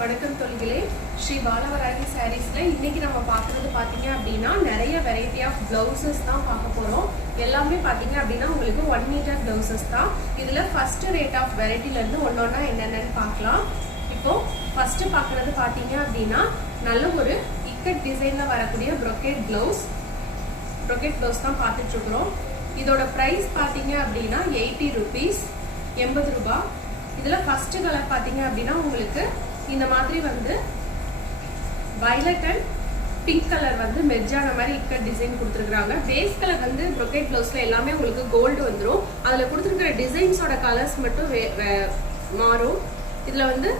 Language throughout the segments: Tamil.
வணக்கம் தோழிகளே, ஸ்ரீ பாலவராகி சாரீஸ்ல இன்னைக்கு நம்ம பார்க்குறது பார்த்தீங்க அப்படின்னா நிறைய வெரைட்டி ஆஃப் பிளவுசஸ் தான் பார்க்க போகிறோம். எல்லாமே பார்த்தீங்க அப்படின்னா உங்களுக்கு 1 மீட்டர் பிளவுசஸ் தான். இதில் ஃபர்ஸ்ட் ரேட் ஆஃப் வெரைட்டிலேருந்து ஒன்றொன்னா என்னென்னு பார்க்கலாம். இப்போ ஃபர்ஸ்ட் பார்க்குறது பார்த்தீங்க அப்படின்னா நல்ல ஒரு இக்கட் டிசைனில் வரக்கூடிய ப்ரொக்கேட் பிளவுஸ் தான் பார்த்துட்டு இருக்கிறோம். இதோட ப்ரைஸ் பார்த்தீங்க அப்படின்னா 80 rupees, 80 ரூபாய். இதில் ஃபர்ஸ்ட் கலர் பார்த்தீங்க அப்படின்னா உங்களுக்கு இந்த மாதிரி வந்து வயலட் அண்ட் பிங்க் கலர் வந்து மெர்ஜான மாதிரி இக்கட் டிசைன் கொடுத்துருக்காங்க. பேஸ் கலர் வந்து ப்ரொக்கேட் பிளவுஸ்ல எல்லாமே உங்களுக்கு கோல்டு வந்துடும். அதில் கொடுத்துருக்கிற டிசைன்ஸோட கலர்ஸ் மட்டும் மாறும். இதில் வந்து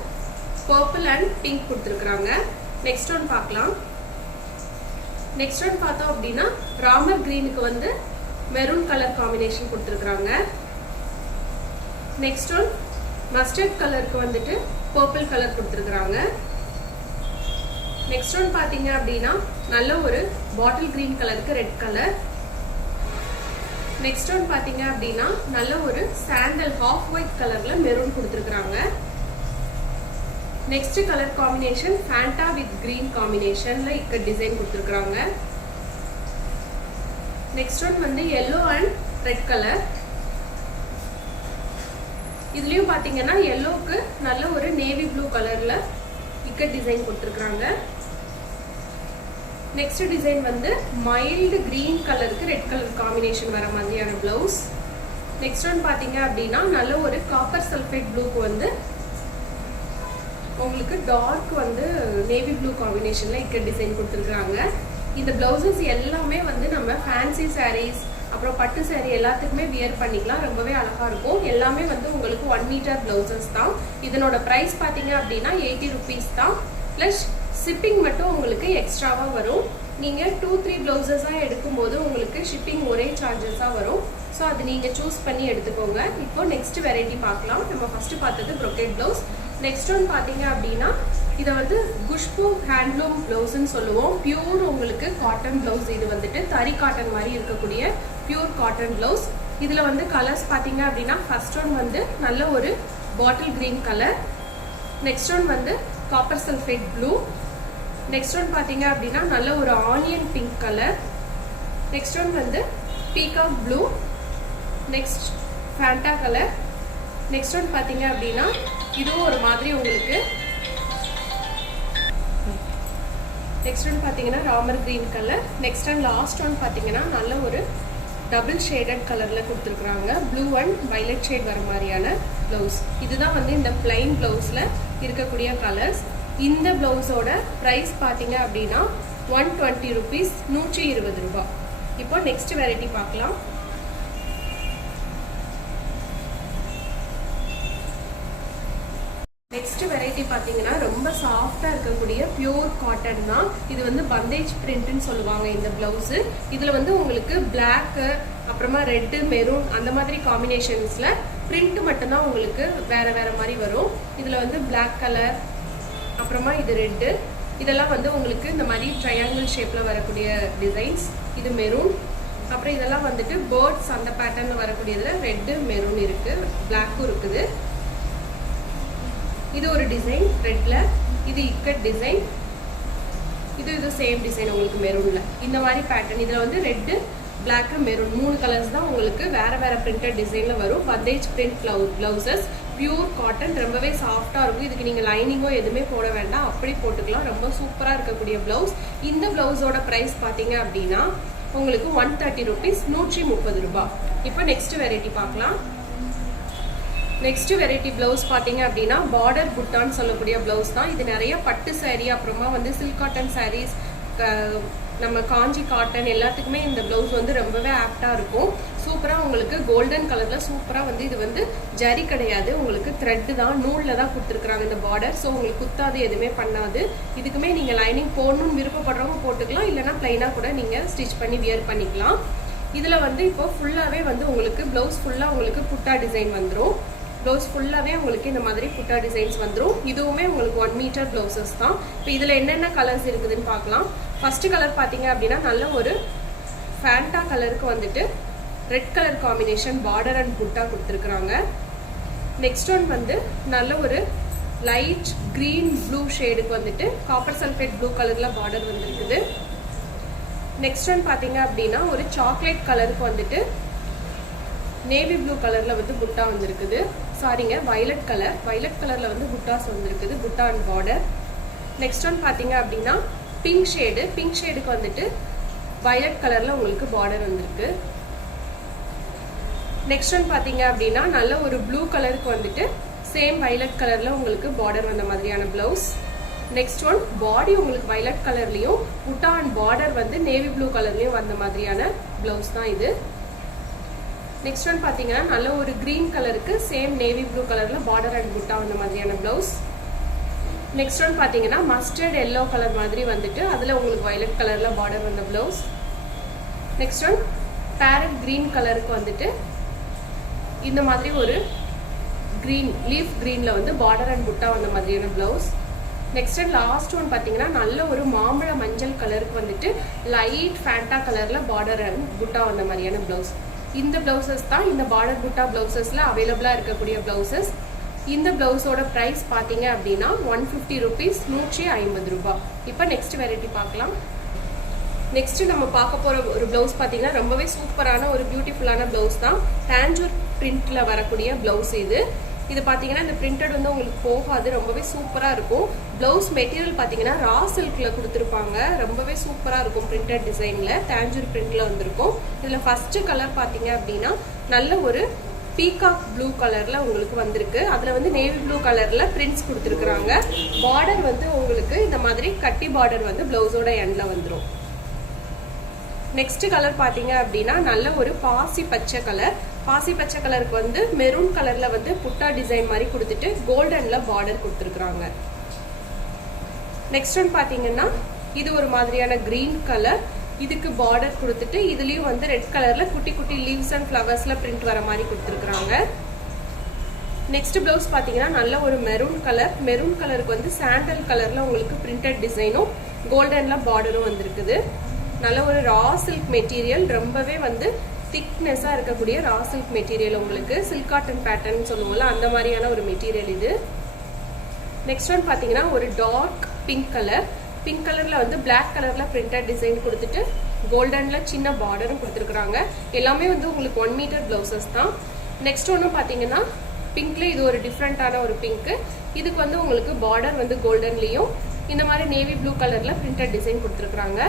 பர்பிள் அண்ட் பிங்க் கொடுத்துருக்குறாங்க. நெக்ஸ்ட் ஒன் பார்க்கலாம். நெக்ஸ்ட் ஒன் பார்த்தோம் அப்படின்னா ராமர் கிரீனுக்கு வந்து மெரூன் கலர் காம்பினேஷன் கொடுத்துருக்குறாங்க. நெக்ஸ்ட் ஒன் மஸ்டர்ட் கலருக்கு வந்துட்டு பர்பிள் கலர் கொடுத்துருக்குறாங்க. நெக்ஸ்ட் ஒன் பார்த்தீங்க அப்படின்னா நல்ல ஒரு பாட்டில் கிரீன் கலருக்கு ரெட் கலர். நெக்ஸ்ட் ஒன் பார்த்தீங்க அப்படின்னா நல்ல ஒரு சாண்டல் ஹாஃப் ஒயிட் கலர்ல மெரூன் கொடுத்துருக்குறாங்க. Next colour combination Fanta with green காம்பினேஷன்ல இக்க டிசைன் கொடுத்துருக்குறாங்க. நெக்ஸ்ட் ஒன் வந்து yellow அண்ட் ரெட் கலர். இதுலயும் பாத்தீங்கன்னா yellowக்கு நல்ல ஒரு நேவி ப்ளூ கலர்ல இக்கட் டிசைன் கொடுத்துருக்காங்க. நெக்ஸ்ட் டிசைன் வந்து மைல்டு கிரீன் கலருக்கு ரெட் கலர் காம்பினேஷன் வர மாதிரியான பிளவுஸ். நெக்ஸ்ட் ஒன் பாத்தீங்க அப்படின்னா நல்ல ஒரு காப்பர் சல்ஃபேட் ப்ளூக்கு வந்து உங்களுக்கு டார்க் வந்து நேவி ப்ளூ காம்பினேஷன்ல இக்கட் டிசைன் கொடுத்துருக்காங்க. இந்த பிளவுசஸ் எல்லாமே வந்து நம்ம ஃபேன்சி சாரீஸ் அப்புறம் பட்டு சாரி எல்லாத்துக்குமே வியர் பண்ணிக்கலாம். ரொம்பவே அழகா இருக்கும். எல்லாமே வந்து உங்களுக்கு 1 மீட்டர் பிளவுசஸ் தான். இதனோட பிரைஸ் பாத்தீங்க அப்படின்னா 80 rupees தான். பிளஸ் ஷிப்பிங் மட்டும் உங்களுக்கு எக்ஸ்ட்ராவா வரும். நீங்க 2-3 பிளவுசஸா எடுக்கும்போது உங்களுக்கு ஷிப்பிங் ஒரே சார்ஜஸா வரும். ஸோ அது நீங்க சூஸ் பண்ணி எடுத்துக்கோங்க. இப்போ நெக்ஸ்ட் வெரைட்டி பார்க்கலாம். நம்ம ஃபர்ஸ்ட் பார்த்தது ப்ரொக்கேட் பிளவுஸ். நெக்ஸ்ட் ஒன் பாத்தீங்க அப்படின்னா இதை வந்து குஷ்பு ஹேண்ட்லூம் பிளவுஸ்ன்னு சொல்லுவோம். பியூர் உங்களுக்கு காட்டன் பிளவுஸ். இது வந்துட்டு தறி காட்டன் மாதிரி இருக்கக்கூடிய பியூர் காட்டன் பிளவுஸ். இதுல வந்து கலர்ஸ் பாத்தீங்க அப்படின்னா ஃபர்ஸ்ட் ஒன் வந்து நல்ல ஒரு bottle green colour. Next one வந்து copper sulphate blue. Next one பாத்தீங்க அப்படின்னா நல்ல ஒரு onion pink colour. Next one வந்து peacock blue. Next Fanta colour. Next one பாத்தீங்க அப்படின்னா இதுவும் ஒரு மாதிரி உங்களுக்கு நெக்ஸ்ட் ஒன் பாத்தீங்கன்னா Ramar green colour. Next and last one பாத்தீங்கன்னா நல்ல ஒரு டபுள் ஷேடட் கலர்ல கொடுத்துருக்காங்க. ப்ளூ அண்ட் வயலட் ஷேட் வர மாதிரியான பிளவுஸ். இதுதான் வந்து இந்த பிளைன் பிளவுஸ்ல இருக்கக்கூடிய கலர்ஸ். இந்த பிளவுஸோட பிரைஸ் பாத்தீங்க அப்படின்னா 120 rupees, 120 ரூபாய். இப்போ நெக்ஸ்ட் வெரைட்டி பார்க்கலாம். நெக்ஸ்ட் வெரைட்டி பாத்தீங்கன்னா ரொம்ப சாஃப்டா இருக்கக்கூடிய பியூர் காட்டன் தான். இது வந்து பந்தேஜ் பிரிண்ட்னு சொல்லுவாங்க இந்த பிளவுஸ். இதுல வந்து உங்களுக்கு பிளாக் அப்புறமா ரெட் மெரூன் அந்த மாதிரி காம்பினேஷன்ஸ்ல பிரிண்ட் மட்டும்தான் உங்களுக்கு வேற வேற மாதிரி வரும். இதுல வந்து பிளாக் கலர் அப்புறமா இது ரெட்டு இதெல்லாம் வந்து உங்களுக்கு இந்த மாதிரி ட்ரையாங்கிள் ஷேப்ல வரக்கூடிய டிசைன்ஸ். இது மெரூன். அப்புறம் இதெல்லாம் வந்துட்டு பேர்ட்ஸ் அந்த பேட்டர்ன்ல வரக்கூடியதுல ரெட்டு மெரூன் இருக்கு, பிளாக்கும் இருக்குது. இது ஒரு டிசைன் ரெட்ல. இது இக்கட் டிசைன். இது சேம் டிசைன் உங்களுக்கு மெரூன்ல. இந்த மாதிரி பேட்டர்ன் இதுல வந்து ரெட் பிளாக் மெரூன் 3 கலர்ஸ் தான் உங்களுக்கு வேற வேற பிரிண்டட் டிசைன்ல வரும். Bandhej print blouses pure cotton. ரொம்பவே சாஃப்டா இருக்கும். இதுக்கு நீங்க லைனிங்கோ எதுவுமே போட வேண்டாம், அப்படி போட்டுக்கலாம். ரொம்ப சூப்பரா இருக்கக்கூடிய பிளவுஸ். இந்த பிளவுஸோட பிரைஸ் பாத்தீங்க அப்படின்னா உங்களுக்கு 130 rupees, 130 ரூபாய். இப்போ நெக்ஸ்ட் வெரைட்டி பார்க்கலாம். நெக்ஸ்ட் வெரைட்டி பிளவுஸ் பாத்தீங்க அப்படின்னா பார்டர் புட்டான்னு சொல்லக்கூடிய பிளவுஸ் தான். இது நிறைய பட்டு சாரி அப்புறமா வந்து சில்க் காட்டன் சாரீஸ் நம்ம காஞ்சி காட்டன் எல்லாத்துக்குமே இந்த பிளவுஸ் வந்து ரொம்பவே ஆப்டா இருக்கும். சூப்பரா உங்களுக்கு கோல்டன் கலர்ல சூப்பரா வந்து இது வந்து ஜரி கிடையாது, உங்களுக்கு த்ரெட் தான், நூல்ல தான் கொடுத்துருக்காங்க இந்த பார்டர். ஸோ உங்களுக்கு குத்தாது, எதுவுமே பண்ணாது. இதுக்குமே நீங்க லைனிங் போடணும்னு விருப்பப்படுறவங்க போட்டுக்கலாம், இல்லைன்னா பிளைனா கூட நீங்க ஸ்டிச் பண்ணி வியர் பண்ணிக்கலாம். இதுல வந்து இப்போ ஃபுல்லாவே வந்து உங்களுக்கு பிளவுஸ் ஃபுல்லா உங்களுக்கு புட்டா டிசைன் வந்துடும். பிளவுஸ் ஃபுல்லாவே உங்களுக்கு இந்த மாதிரி புட்டா டிசைன்ஸ் வந்துடும். இதுவுமே உங்களுக்கு 1 மீட்டர் பிளவுசஸ் தான். இப்போ இதுல என்னென்ன கலர்ஸ் இருக்குதுன்னு பார்க்கலாம். ஃபர்ஸ்ட் கலர் பாத்தீங்க அப்படின்னா நல்ல ஒரு ஃபேண்டா கலருக்கு வந்துட்டு red colour combination border and புட்டா கொடுத்துருக்காங்க. நெக்ஸ்ட் ஒன் வந்து நல்ல ஒரு லைட் கிரீன் ப்ளூ ஷேடுக்கு வந்துட்டு காப்பர் சல்ஃபேட் ப்ளூ கலரில் பார்டர் வந்துருக்குது. நெக்ஸ்ட் ஒன் பார்த்தீங்க அப்படின்னா ஒரு சாக்லேட் கலருக்கு வந்துட்டு நேவி ப்ளூ கலரில் வந்து புட்டா வந்துருக்குது. சாரிங்க, வயலட் கலரில் வந்து புட்டாஸ் வந்துருக்குது, புட்டா அண்ட் பார்டர். நெக்ஸ்ட் ஒன் பார்த்தீங்க அப்படின்னா பிங்க் ஷேடுக்கு வந்துட்டு வயலட் கலரில் உங்களுக்கு பார்டர் வந்திருக்கு. நெக்ஸ்ட் ஒன் பார்த்தீங்க அப்படின்னா நல்ல ஒரு ப்ளூ கலருக்கு வந்துட்டு சேம் வயலட் கலரில் உங்களுக்கு பார்டர் வந்த மாதிரியான ப்ளவுஸ். நெக்ஸ்ட் ஒன் பாடி உங்களுக்கு வயலட் கலர்லேயும் புட்டா அண்ட் பார்டர் வந்து நேவி ப்ளூ கலர்லேயும் வந்த மாதிரியான ப்ளவுஸ் தான் இது. நெக்ஸ்ட் ஒன் பார்த்தீங்கன்னா நல்ல ஒரு க்ரீன் கலருக்கு சேம் நேவி ப்ளூ கலரில் பார்டர் அண்ட் புட்டா வந்த மாதிரியான ப்ளவுஸ். நெக்ஸ்ட் ஒன் பார்த்தீங்கன்னா மஸ்டர்ட் எல்லோ கலர் மாதிரி வந்துட்டு அதில் உங்களுக்கு வயலட் கலரில் பார்டர் வந்த blouse. Next one farad green கலருக்கு வந்துட்டு இந்த மாதிரி ஒரு க்ரீன் லீஃப் க்ரீனில் வந்து பார்டர் அண்ட் புட்டா வந்த மாதிரியான blouse. Next and last one பார்த்தீங்கன்னா நல்ல ஒரு மாம்பழ மஞ்சள் கலருக்கு வந்துட்டு லைட் ஃபேண்டா கலரில் பார்டர் அண்ட் புட்டா வந்த மாதிரியான ப்ளவுஸ். இந்த ப்ளவுசஸ் தான் இந்த பார்டர் புட்டா ப்ளவுசஸில் அவைலபிளாக இருக்கக்கூடிய ப்ளவுசஸ். இந்த ப்ளவுஸோட ப்ரைஸ் பார்த்தீங்க அப்படின்னா 150 ருபீஸ், 150 ரூபாய். இப்போ நெக்ஸ்ட் வெரைட்டி பார்க்கலாம். நெக்ஸ்ட் நம்ம பார்க்க போகிற ஒரு ப்ளவுஸ் பார்த்தீங்கன்னா ரொம்பவே சூப்பரான ஒரு பியூட்டிஃபுல்லான ப்ளவுஸ் தான். டேஞ்சூர் பிரிண்ட்ல வரக்கூடிய ப்ளவுஸ் இது. இது பார்த்தீங்கன்னா இந்த பிரிண்டட் வந்து உங்களுக்கு போகாது, ரொம்பவே சூப்பராக இருக்கும். ப்ளவுஸ் மெட்டீரியல் பார்த்தீங்கன்னா ரா சில்கில் கொடுத்துருப்பாங்க, ரொம்பவே சூப்பராக இருக்கும். பிரிண்டட் டிசைனில் டேஞ்சூர் பிரிண்ட்ல வந்திருக்கும். இதில் ஃபர்ஸ்ட் கலர் பார்த்தீங்க அப்படின்னா நல்ல ஒரு பீகாக் ப்ளூ கலரில் உங்களுக்கு வந்திருக்கு. அதில் வந்து நேவி ப்ளூ கலரில் பிரிண்ட்ஸ் கொடுத்துருக்குறாங்க. பார்டர் வந்து உங்களுக்கு இந்த மாதிரி கட்டி பார்டர் வந்து ப்ளவுஸோட எண்டில் வந்துடும். நெக்ஸ்ட் கலர் பார்த்தீங்க அப்படின்னா நல்ல ஒரு பாசி பச்சை கலருக்கு வந்து மெரூன் கலரில் வந்து புட்டா டிசைன் மாதிரி கொடுத்துட்டு கோல்டனில் பார்டர் கொடுத்துருக்குறாங்க. நெக்ஸ்ட் ஒன் பார்த்தீங்கன்னா இது ஒரு மாதிரியான கிரீன் கலர், இதுக்கு பார்டர் கொடுத்துட்டு இதுலயும் வந்து ரெட் கலர்ல குட்டி குட்டி லீவ்ஸ் அண்ட் ஃப்ளவர்ஸ்ல பிரிண்ட் வர மாதிரி கொடுத்துருக்காங்க. நெக்ஸ்ட் பிளவுஸ் பாத்தீங்கன்னா நல்ல ஒரு மெரூன் கலருக்கு வந்து சாண்டல் கலர்ல உங்களுக்கு பிரிண்டட் டிசைனும் கோல்டன்ல பார்டரும் வந்திருக்குது. நல்ல ஒரு ரா சில்க் மெட்டீரியல், ரொம்பவே வந்து திக்னஸா இருக்கக்கூடிய ரா சில்க் மெட்டீரியல், உங்களுக்கு சில்க் காட்டன் பேட்டர்ன் சொல்லுவோம்ல அந்த மாதிரியான ஒரு மெட்டீரியல் இது. நெக்ஸ்ட் ஒன் பாத்தீங்கன்னா ஒரு டார்க் பிங்க் கலர்ல வந்து பிளாக் கலர்ல பிரிண்டட் டிசைன் கொடுத்துட்டு கோல்டன்ல சின்ன பார்டரும் கொடுத்துருக்காங்க. எல்லாமே வந்து உங்களுக்கு 1 மீட்டர் பிளவுசஸ் தான். நெக்ஸ்ட் ஒன்று பார்த்தீங்கன்னா பிங்க்ல இது ஒரு டிஃப்ரெண்டான ஒரு பிங்க், இதுக்கு வந்து உங்களுக்கு பார்டர் வந்து கோல்டன்லயும் இந்த மாதிரி நேவி ப்ளூ கலர்ல பிரிண்டட் டிசைன் கொடுத்துருக்காங்க.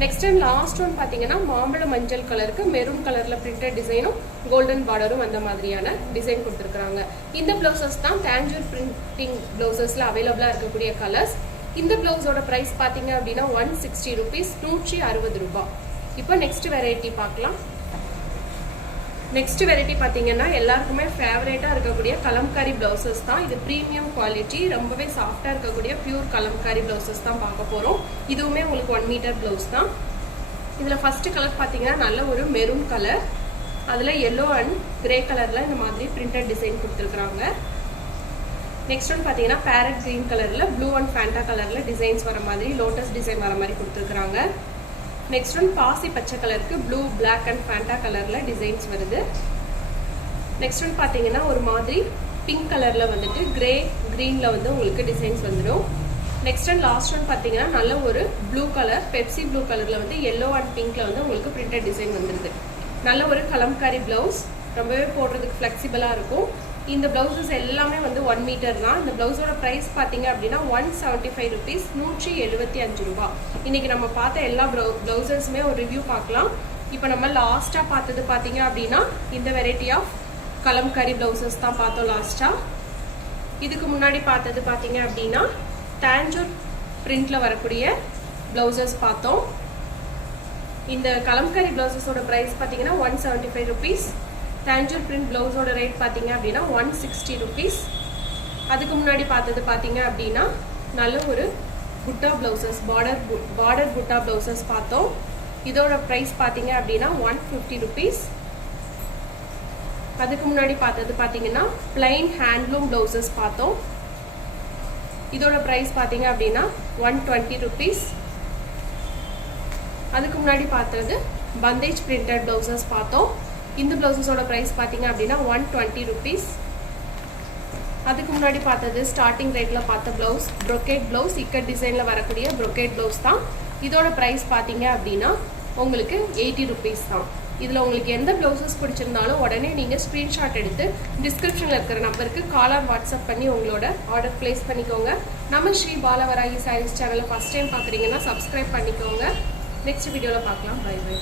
நெக்ஸ்ட் அண்ட் லாஸ்ட் ஒன் பார்த்தீங்கன்னா மாம்பழ மஞ்சள் கலருக்கு மெரூன் கலர்ல பிரிண்டட் டிசைனும் கோல்டன் பார்டரும் அந்த மாதிரியான டிசைன் கொடுத்துருக்காங்க. இந்த பிளவுசஸ் தான் டேஞ்சூர் பிரிண்டிங் பிளவுசஸ்ல அவைலபிளா இருக்கக்கூடிய கலர்ஸ். இந்த பிளவுஸோட பிரைஸ் பார்த்தீங்க அப்படின்னா 160 ருபீஸ், 160 ரூபாய். இப்போ நெக்ஸ்ட் வெரைட்டி பார்க்கலாம். நெக்ஸ்ட் வெரைட்டி பார்த்தீங்கன்னா எல்லாருக்குமே ஃபேவரேட்டாக இருக்கக்கூடிய கலம்காரி பிளவுசஸ் தான். இது ப்ரீமியம் குவாலிட்டி, ரொம்பவே சாஃப்டாக இருக்கக்கூடிய பியூர் கலம்காரி பிளவுசஸ் தான் பார்க்க போகிறோம். இதுவுமே உங்களுக்கு 1 மீட்டர் பிளவுஸ் தான். இதில் ஃபர்ஸ்ட் கலர் பார்த்தீங்கன்னா நல்ல ஒரு மெரூன் கலர், அதில் எல்லோ அண்ட் கிரே கலரில் இந்த மாதிரி பிரிண்டட் டிசைன் கொடுத்துருக்குறாங்க. நெக்ஸ்ட் ஒன் பார்த்தீங்கன்னா பேரட் கிரீன் கலரில் ப்ளூ அண்ட் ஃபேண்டா கலரில் டிசைன்ஸ் வர மாதிரி லோட்டஸ் டிசைன் வர மாதிரி கொடுத்துருக்குறாங்க. நெக்ஸ்ட் ஒன் பாசி பச்சை கலருக்கு ப்ளூ பிளாக் அண்ட் ஃபேண்டா கலரில் டிசைன்ஸ் வருது. நெக்ஸ்ட் ஒன் பார்த்தீங்கன்னா ஒரு மாதிரி பிங்க் கலரில் வந்துட்டு கிரே க்ரீனில் வந்து உங்களுக்கு டிசைன்ஸ் வந்துடும். நெக்ஸ்ட் அண்ட் லாஸ்ட் ஒன் பார்த்தீங்கன்னா நல்ல ஒரு ப்ளூ கலர், பெப்சி ப்ளூ கலரில் வந்து எல்லோ அண்ட் பிங்க்ல வந்து உங்களுக்கு பிரிண்டட் டிசைன் வந்துடுது. நல்ல ஒரு கலம்காரி பிளவுஸ், ரொம்பவே போடுறதுக்கு ஃப்ளெக்சிபிளாக இருக்கும். இந்த பிளவுசஸ் எல்லாமே வந்து 1 மீட்டர் தான். இந்த பிளவுஸோட ப்ரைஸ் பார்த்தீங்க அப்படின்னா 175 ருபீஸ், 175 ரூபாய். இன்னைக்கு நம்ம பார்த்த எல்லா பிளவுசஸுமே ஒரு ரிவ்யூ பார்க்கலாம். இப்போ நம்ம லாஸ்ட்டாக பார்த்தது பார்த்தீங்க அப்படின்னா இந்த வெரைட்டி ஆஃப் கலம்காரி பிளவுசஸ் தான் பார்த்தோம் லாஸ்ட்டாக. இதுக்கு முன்னாடி பார்த்தது பார்த்தீங்க அப்படின்னா டேஞ்சூர் பிரிண்ட்ல வரக்கூடிய பிளவுசஸ் பார்த்தோம். இந்த கலம்காரி பிளவுசஸோட ப்ரைஸ் பார்த்தீங்கன்னா 175 ருபீஸ். டேஞ்சூர் பிரிண்ட் பிளவுஸோட ரேட் பார்த்தீங்க அப்படின்னா 160 ருபீஸ். அதுக்கு முன்னாடி பார்த்தது பார்த்தீங்க அப்படின்னா நல்ல ஒரு புட்டா பிளவுசஸ், பார்டர் புட்டா பிளவுசஸ் பார்த்தோம். இதோட ப்ரைஸ் பார்த்தீங்க அப்படின்னா 150 ருபீஸ். அதுக்கு முன்னாடி பார்த்தது பார்த்தீங்கன்னா பிளைன் ஹேண்ட்லூம் பிளவுசஸ் பார்த்தோம். இதோட ப்ரைஸ் பார்த்தீங்க அப்படின்னா 120 ருபீஸ். அதுக்கு முன்னாடி பார்த்தது பந்தேஜ் பிரிண்டட் பிளவுசஸ் பார்த்தோம். இந்த பிளவுசஸோட ப்ரைஸ் பார்த்தீங்க அப்படின்னா 120 ருபீஸ். அதுக்கு முன்னாடி பார்த்தது ஸ்டார்டிங் ரேட்டில் பார்த்த ப்ளவுஸ் ப்ரொக்கேட் ப்ளவுஸ் இக்கட் டிசைனில் வரக்கூடிய ப்ரொக்கேட் ப்ளவுஸ் தான். இதோட ப்ரைஸ் பார்த்தீங்க அப்படின்னா உங்களுக்கு 80 rupees தான். இதில் உங்களுக்கு எந்த ப்ளவுசஸ் பிடிச்சிருந்தாலும் உடனே நீங்கள் ஸ்க்ரீன்ஷாட் எடுத்து டிஸ்கிரிப்ஷனில் இருக்கிற நம்பருக்கு கால் ஆர் வாட்ஸ்அப் பண்ணி உங்களோட ஆர்டர் ப்ளேஸ் பண்ணிக்கோங்க. நம்ம ஸ்ரீ பாலவராகி சாரீஸ் சேனலை ஃபஸ்ட் டைம் பார்க்குறீங்கன்னா சப்ஸ்கிரைப் பண்ணிக்கோங்க. நெக்ஸ்ட் வீடியோவில் பார்க்கலாம். Bye by.